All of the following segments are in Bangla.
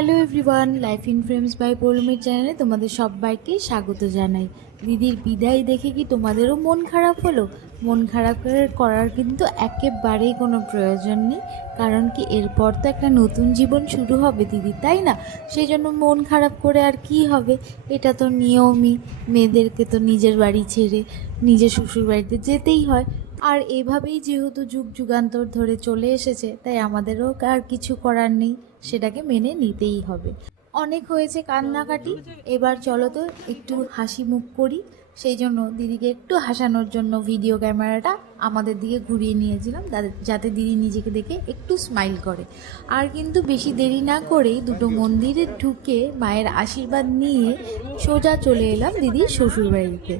Hello everyone, life in frames by পৌলমীর চ্যানেলে তোমাদের সবাইকে স্বাগত জানাই। দিদির বিদায় দেখে কি তোমাদেরও মন খারাপ হলো? মন খারাপ করার কিন্তু একেবারেই কোনো প্রয়োজন নেই, কারণ কি এরপর তো একটা নতুন জীবন শুরু হবে দিদি, তাই না? সেই জন্য মন খারাপ করে আর কি হবে, এটা তো নিয়মই। মেয়েদেরকে তো নিজের বাড়ি ছেড়ে নিজের শ্বশুর বাড়িতে যেতেই হয়। আর এভাবেই যেহেতু যুগ যুগান্তর ধরে চলে এসেছে, তাই আমাদেরও আর কিছু করার নেই, সেটাকে মেনে নিতেই হবে। অনেক হয়েছে কান্নাকাটি, এবার চলো তো একটু হাসি মুখ করি। সেই জন্য দিদিকে একটু হাসানোর জন্য ভিডিও ক্যামেরাটা আমাদের দিকে ঘুরিয়ে নিয়েছিলাম, যাতে দিদি নিজেকে দেখে একটু স্মাইল করে। আর কিন্তু বেশি দেরি না করেই দুটো মন্দিরে ঢুকে মায়ের আশীর্বাদ নিয়ে সোজা চলে এলাম দিদির শ্বশুরবাড়িতে।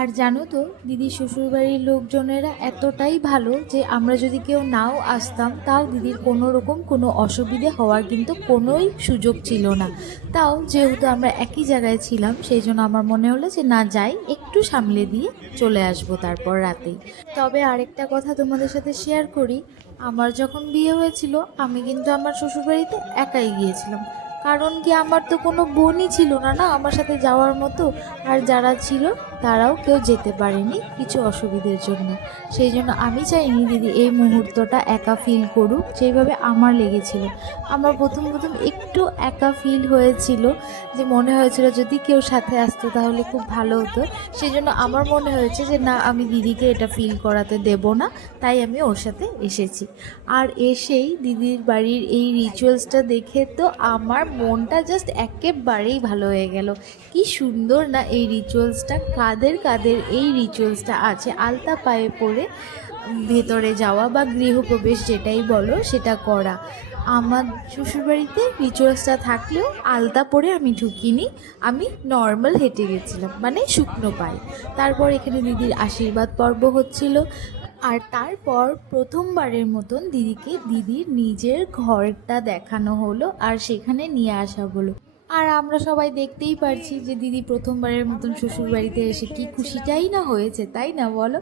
আর জানো তো, দিদির শ্বশুরবাড়ির লোকজনেরা এতটাই ভালো যে আমরা যদি কেউ নাও আসতাম, তাও দিদির কোনো রকম কোনো অসুবিধে হওয়ার কিন্তু কোনোই সুযোগ ছিল না। তাও যেহেতু আমরা একই জায়গায় ছিলাম, সেই জন্য আমার মনে হলো যে না যাই, একটু সামলে দিয়ে চলে আসবো তারপর রাতেই। তবে আরেকটা কথা তোমাদের সাথে শেয়ার করি, আমার যখন বিয়ে হয়েছিল আমি কিন্তু আমার শ্বশুরবাড়িতে একাই গিয়েছিলাম। কারণ কি, আমার তো কোনো বোনই ছিল না না আমার সাথে যাওয়ার মতো। আর যারা ছিল তারাও কেউ যেতে পারেনি কিছু অসুবিধের জন্য। সেই জন্য আমি চাইনি দিদি এই মুহূর্তটা একা ফিল করুক, যেভাবে আমার লেগেছিল। আমার প্রথম প্রথম একটু একা ফিল হয়েছিল, যে মনে হয়েছিল যদি কেউ সাথে আসতো তাহলে খুব ভালো হতো। সেই জন্য আমার মনে হয়েছে যে না, আমি দিদিকে এটা ফিল করাতে দেব না, তাই আমি ওর সাথে এসেছি। আর এসেই দিদির বাড়ির এই রিচুয়ালসটা দেখে তো আমার মনটা জাস্ট একেবারেই ভালো হয়ে গেল। কি সুন্দর না এই রিচুয়ালসটা! কাদের কাদের এই রিচুয়ালসটা আছে আলতা পায়ে পরে ভেতরে যাওয়া বা গৃহপ্রবেশ যেটাই বলো সেটা করা। আমার শ্বশুরবাড়িতে রিচুয়ালসটা থাকলেও আলতা পরে আমি ঢুকিনি, আমি নর্মাল হেঁটে গেছিলাম, মানে শুকনো পায়ে। তারপর এখানে দিদির আশীর্বাদ পর্ব হচ্ছিল। আর তারপর প্রথমবারের মতন দিদিকে দিদির নিজের ঘরটা দেখানো হলো আর সেখানে নিয়ে আসা হলো। আর আমরা সবাই দেখতেই পারছি যে দিদি প্রথমবারের মতন শ্বশুরবাড়িতে এসে কি খুশিটাই না হয়েছে, তাই না বলো?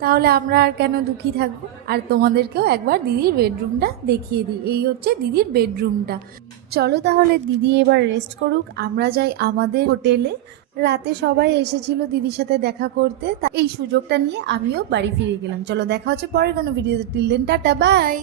তাহলে আমরা আর কেন দুঃখী থাকবো? আর তোমাদেরকেও একবার দিদির বেডরুমটা দেখিয়ে দিই। এই হচ্ছে দিদির বেডরুমটা। চলো তাহলে দিদি এবার রেস্ট করুক, আমরা যাই আমাদের হোটেলে। রাতে সবাই এসেছিল দিদির সাথে দেখা করতে, এই সুযোগটা নিয়ে আমিও বাড়ি ফিরে গেলাম। চলো দেখা হচ্ছে পরের কোনো ভিডিওতে। Till then, tata, by.